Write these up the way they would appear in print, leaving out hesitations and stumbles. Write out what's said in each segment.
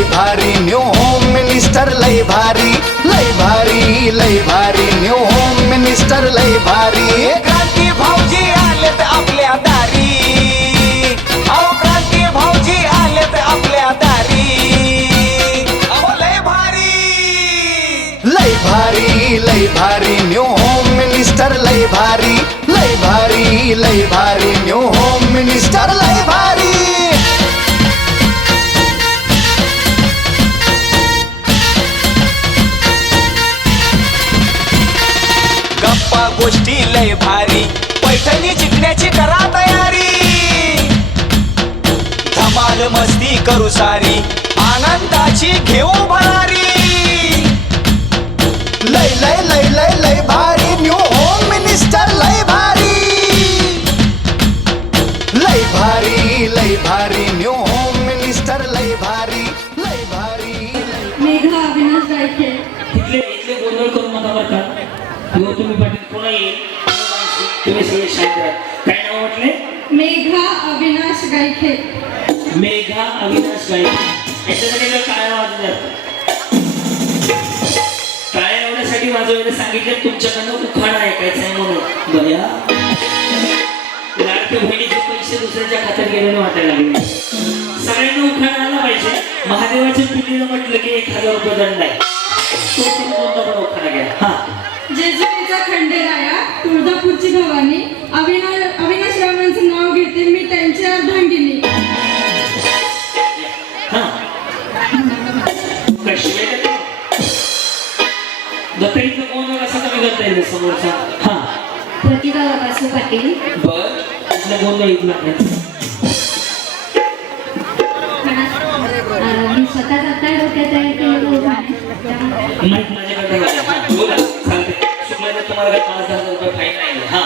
लय भारी new home minister लय भारी लय भारी लय भारी न्यू होम मिनिस्टर लय भारी क्रांती भाऊजी आलेत आपल्या दारी अहो क्रांती भाऊजी आलेत आपल्या दारी अहो लय भारी लय भारी न्यू होम मिनिस्टर लय भारी लय भारी लय भारी न्यू होम मिनिस्टर लय भारी गप्पा गोष्टी लय भारी पैठणी जिंकण्याची करा तयारी धमाल मस्ती करू सारी आनंदाची घेऊ भरारी लय लय लय लय लय भारी न्यू होम मिनिस्टर लय भारी लय भारी न्यू होम मिनिस्टर लय भारी लय भारी मेघा अविनाश गायके इथले गोंधळ करू नका बरं का तुम्ही पाटील कोणा येईल तुम्ही सगळे शांत राहा काय नाव म्हटले मेघा अविनाश गायके मेघा अविनाश गायके याच्यासाठी जर काय वाजवतात काय एवढ्यासाठी वाजवायला सांगितलं तुमच्याकडनं उखाणा ऐकायचं आहे म्हणून बया लाडक्या बहिणीचे पैसे दुसऱ्याच्या खात्यात गेल्याने वाटायला लागले सगळ्यांना उखाणा आला पाहिजे महादेवाच्या पिंडीला म्हटलं की 1000 रुपये दंड आहे तो तुम्ही कोणता पण उखाणा घ्या हा जेजुरीचा खंडेराया तुळजापूरची भवानी अविनाश रावांचं नाव घेते मी त्यांची अर्धांगिनी हा कशी दत्ताईचं कोण कसा कमी करता येईल समोरचा हा प्रतिभा वासू पाटील बर आपल्या बोलणं ऐकलं नाही मी स्वतः आता डोक्यात तयार केलेलं माहित माझ्याकडे बोला चालते चुकल्याने तुम्हाला 5,000 रुपये फाईन नाही हा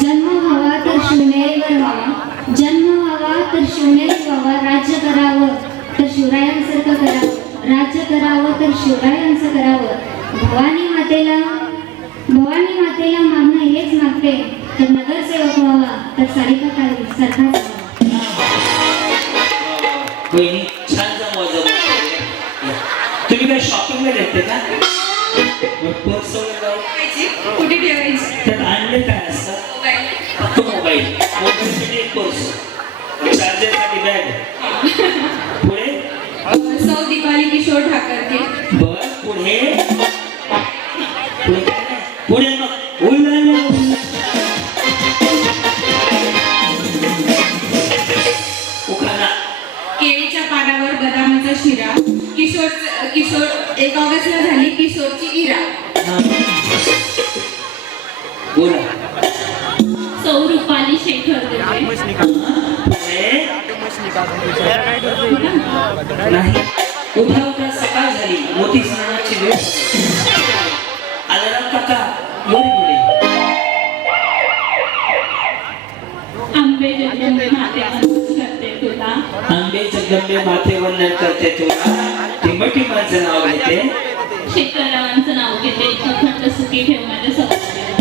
जन्म व्हावा तर शिवनेरीवर व्हावा जन्म व्हावा तर शिवनेरी व्हावा राज्य करावं तर शिवरायांसारखं करावं राज्य करावं तर शिवरायांचं करावं भवानी मातेला मागणं हेच मागते तर नगरसेवक व्हावा तर सारिका काळजी सरकार वहिनी छान जमवा तुम्ही काय शॉपिंगला घेते का पर्स कुठे ठेवायची त्यात आणले काय असतं तो मोबाईलसाठी एक पर्स चार्जरसाठी बॅग पुढे सौ दिवाळी किशोर ठाकरके बर पुढे पुढे काय पुढे मग उल्ला उखाणा केळीच्या पानावर बदामाचा शिरा किशोर 1 ऑगस्टला झाली किशोरची इरा बोला सौ रुपाली शेखर नाही उठा उठा सकाळ झाली मोठी स्नानाची वेळ आलाराम काका मुली आंबे जगदंबे माते करते तुला आंबे जगदंबे माथे वंदन करते तुला टिंबटी माणसं नाव घेते शेतकऱ्यांचं नाव घेते अखंड सुखी ठेव माझ्या सगळ्यांना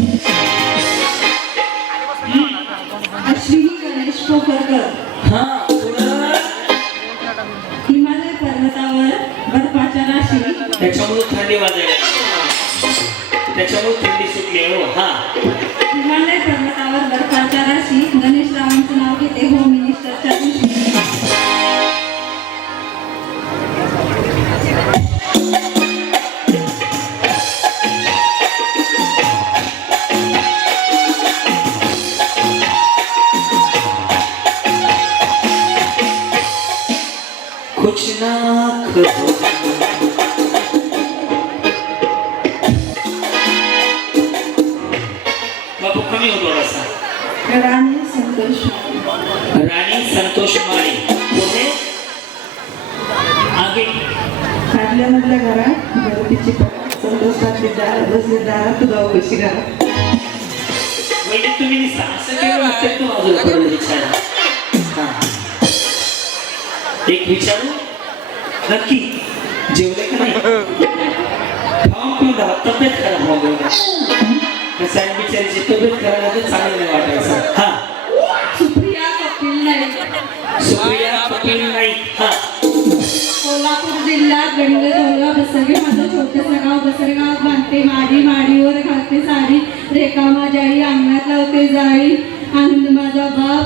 अश्विनी गणेश पोखरकर हा पुढं हिमालय पर्वतावर बर्फाच्या राशी त्याच्यामुळे थंडी वाजायला त्याच्यामुळे थंडी सुटली हो हा हिमालय पर्वतावर बर्फाच्या राशी गणेश रावांचं नाव घेते होम मिनिस्टरच्या दिवशी कुछ ना करो बाबू कमी होतो रसा राणी संतोष माळी पुढे आगे काढल्यामधल्या घरात गणपतीची संतोषातली दारात जाऊ कशी घरात म्हणजे तुम्ही निसा असं केलं वाटतं तू बाजूला करून विचारा एक विचारू नक्की जेवले का नाही खाऊन पिऊन राहा तब्येत खराब हो गई कसं आहे बिचारीची तब्येत खराब आहे चांगलं नाही वाटायचं हा सुप्रिया कपिल नाईक सुप्रिया कपिल नाईक. हा कोल्हापूर जिल्हा गणगडोंगरा बसरगे माझं छोटंसं गाव बसरगाव बांधते माडी माडीवर घालते साडी रेखा माझी आई अंगणात लावते जाळी आनंद माझा बाप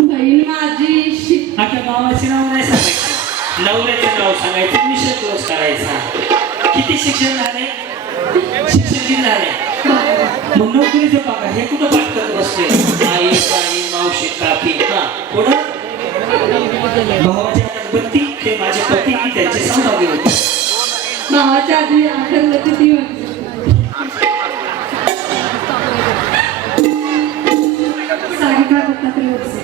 बहीण माझी आता गावाचे नाव नाही सांगायचं, नवऱ्याचं नाव सांगायचं, मिश्र कोर्स करायचा. किती शिक्षण झाले? शिक्षण किती झाले? मग नोकरीचं पगार हे कुठं पाठ करत बसते? आई बाई मावशी काकी. हा पुढं भावाच्या हातात बत्ती, ते माझे पती, मी त्यांचे सहभागी होते. भावाच्या आधी आठवलं ती सारिका दत्तात्रय वरसे.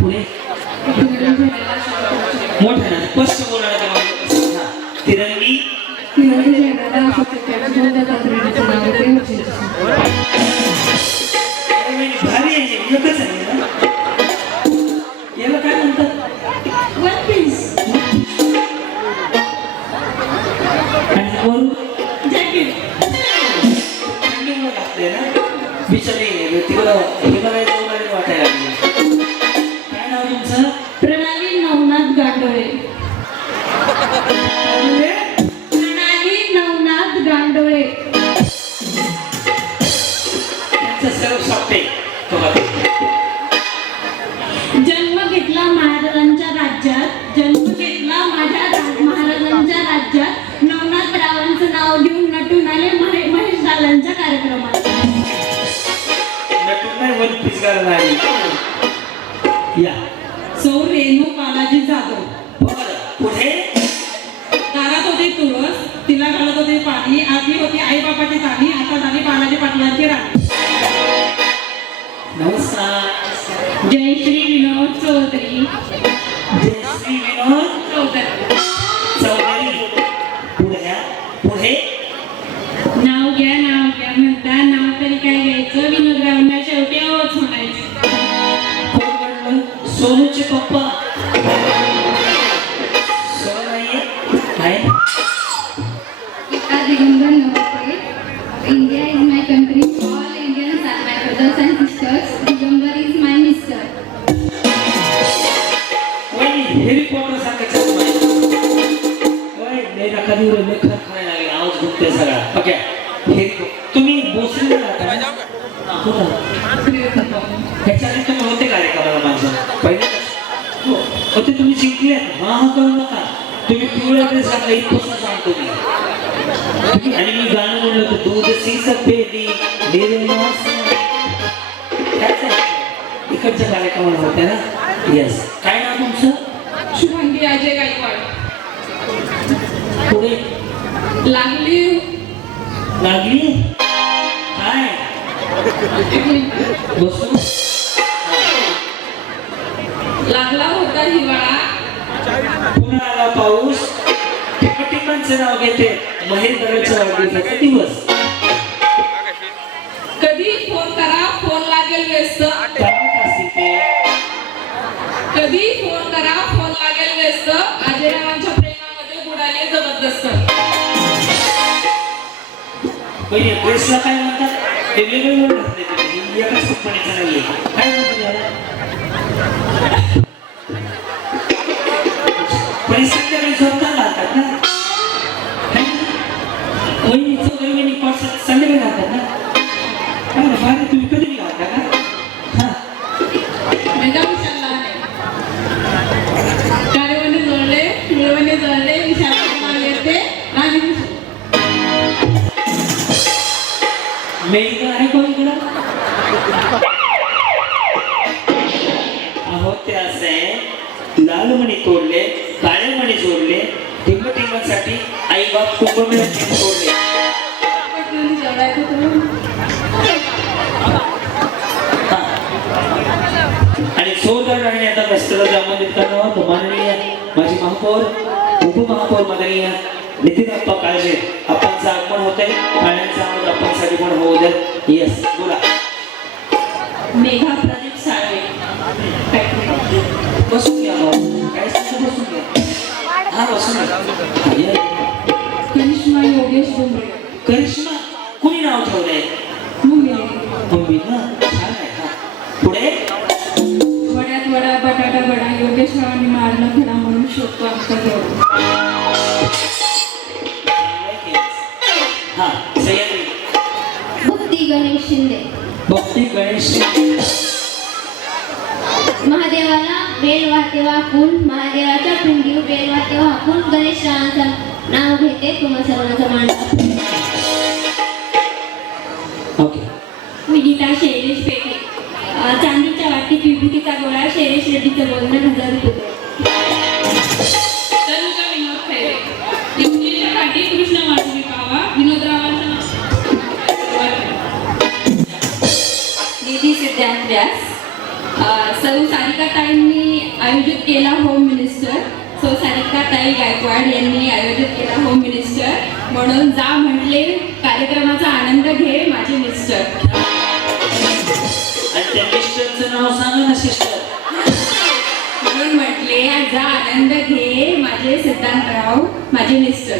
पुढे मोठ्या ना स्पष्ट बोलणार तिरंगी तिरंगी झेंडा दाखवते दत्तात्रयाचं नाव ते होते. भारी आहे, एकच आहे ना. याला काय म्हणतात? वन पीस आणि वरून जॅकेट थंडीमुळे घातले ना बिचारी तिकडं हिमालयात वगैरे वाटायला लागली. काय नाव तुमचं? प्रणाली नवनाथ गांडोळे. प्रणाली नवनाथ गांडोळे. त्यांचं सर्व सापटे तुम्हाला. जन्म घेतला महाराजांच्या राज्यात, जन्म घेतला माझ्या महाराजांच्या राज्यात, नवनाथरावांचं नाव घेऊन नटून आले महेश दालांच्या कार्यक्रमात. नटून नाही वन पीस करायला आली. या सौ रेणू बालाजी जाधव. बरं पुढे दारात होती तुळस, तिला घालत होते पाणी, आधी होती आई बापाची चाणी, आता झाली बालाजी पाटलांची राणी. नमस्कार. जय श्री विनोद चौधरी. जय श्री विनोद चौधरी. चौधरी. पुढे पुढे नाव घ्या म्हणता, नाव तरी काय घ्यायचं, विनोदरावांना शेवटी आवाज म्हणायचं. कोण म्हणलं? सोनूचे पप्पा. सोनू नाहीये? आहे? दिगंबर नमस्ते. India is my country. All Indians are my brothers and sisters. Digambar is my mister. वहिनी, हेरी पॉटर सारखं चष्मा आहे. वय, मेरा कधी लेखन करायला लागले, आवाज घुमतोय सगळा. ओके. हेरी तुम्ही भोसरीला राहता ना? कुठं? ह्याच्याआधी तुम्ही होते कार्यक्रमाला माझं पहिले होते, तुम्ही जिंकले. हा करू नका, तुम्ही पिवळ्या ड्रेस घातला इथपासून सांगतो मी. आणि मी गाणं म्हणलं होतं दूध सी सफेदी निर्मास. त्याच आहे. इकडच्या कार्यक्रमाला होत्या ना. येस. काय नाव तुमचं? शुभांगी अजय गायकवाड. पुढे लागली लागली काय बसू. लागला होता हिवाळा, पुन्हा आला पाऊस. टिकटिकांचं नाव घेते. महेंद्रच्या वाढदिवसाचा दिवस. कधी फोन करा फोन लागेल व्यस्त, काय असते ते? कधी फोन करा फोन लागेल व्यस्त, अजयरावांच्या प्रेमामध्ये बुडाले जबरदस्त. पहिले ड्रेसला काय म्हणतात? ते वेगवेगळे घातले तुम्ही, एकाच कंपनीचं नाहीये. काय म्हणतात याला? पण संध्याकाळी झोपता राहतात ना. वहिनीचं वहिनी पावसात संध्याकाळी राहतात ना. काय ना बाहेर तुम्ही कधी राहता का? हा मेगा विशालला कार्यवने जोडले मिळवणे जोडले विशाल येते आणि मेघ आहे कोणीकडं? अहो ते असे लाल मणी तोडले, काळे मणी जोडले, टिंबटिंबांसाठी आई बाप कुंभमेळा तोडले. आणि सोडर आणि आता रस्त्याला आमंत्रित करणार माननीय माझी महापौर उपमहापौर माननीय नितीन अप्पा काळजे आपणचं आगमन होत आहे. पाण्याचा आवाज आपणसाठी पण होऊ दे. येस बोला. मेघा प्रदीप साळवे. बसून घ्या भाऊ. काय सांगतो बसून घ्या. हा बसून घ्या. करिश्मा योगेश डोंबरे. करिश्मा कोणी नाव ठेवलंय? मुंबई मम्मी ना छान आहे. हा पुढे गणेशरावांनी मारणं खरा म्हणून शकतो आमचा गौरव. हा सह्याद्री. भक्ती गणेश शिंदे. भक्ती गणेश. महादेवाला बेल वाहते वाकून, महादेवाच्या पिंडीवर बेल वाहते वाकून गणेशरावांचं नाव घेते तुम्हा सर्वांचा मान. ओके. मी गीता शैलेश पेठे. चांदीच्या वाटीत विभूतीचा गोळा शैलेश रेड्डीचं बोलणं 1000 रुपये. तनुजा विनोद खैरे. युक्तीच्या काठी कृष्ण वाटवी पावा विनोदरावांचं निधी सिद्धांत व्यास. सौ सारिकाताईंनी आयोजित केला होम मिनिस्टर. सौ सारिकाताई गायकवाड यांनी आयोजित केला होम मिनिस्टर. म्हणून जा म्हटले कार्यक्रमाचा आनंद घे माझे मिस्टर. आणि त्या मिस्टरचं नाव सांगा ना सिस्टर. म्हणून म्हटले जा आनंद घे माझे सिद्धांतराव माझे मिस्टर.